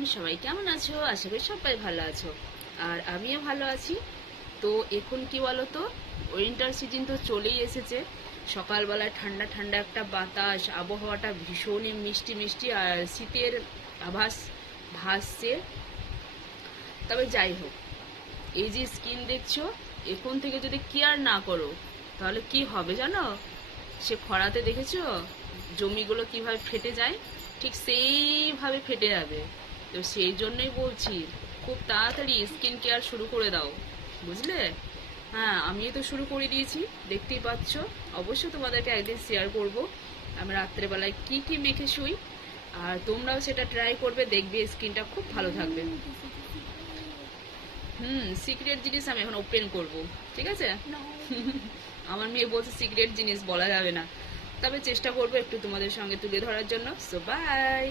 Everyone, সবাই কেমন আছো? আশা করি সবাই ভালো আছো, আর আমিও ভালো আছি। তো এখন কি বলো তো, উইন্টার সিজন তো চলেই এসেছে। সকালবেলায় ঠান্ডা ঠান্ডা একটা বাতাস, আবহাওয়াটা ভীষণই মিষ্টি মিষ্টি, আর শীতের আভাস ভাসছে। তবে যাই হোক, এই যে স্কিন দেখছো, এখন থেকে যদি কেয়ার না করো তাহলে কি হবে জানো? সে খরাতে দেখেছো জমিগুলো কিভাবে ফেটে যায়, ঠিক সেইভাবে ফেটে যাবে। তো সেই জন্যই বলছি, খুব তাড়াতাড়ি স্কিন কেয়ার শুরু করে দাও, বুঝলে? হ্যাঁ, আমি তো শুরু করে দিয়েছি, দেখতেই পাচ্ছ। অবশ্যই তোমাদেরকে একদিন শেয়ার করব আমি রাত্রেবেলায় কি কি মেখে শুই, আর তোমরাও সেটা ট্রাই করবে, দেখবে স্কিনটা খুব ভালো থাকবে। সিক্রেট জিনিস আমি এখন ওপেন করব, ঠিক আছে? আমার মেয়ে বলছে সিক্রেট জিনিস বলা যাবে না, তবে চেষ্টা করবো একটু তোমাদের সঙ্গে তুলে ধরার জন্য। So by.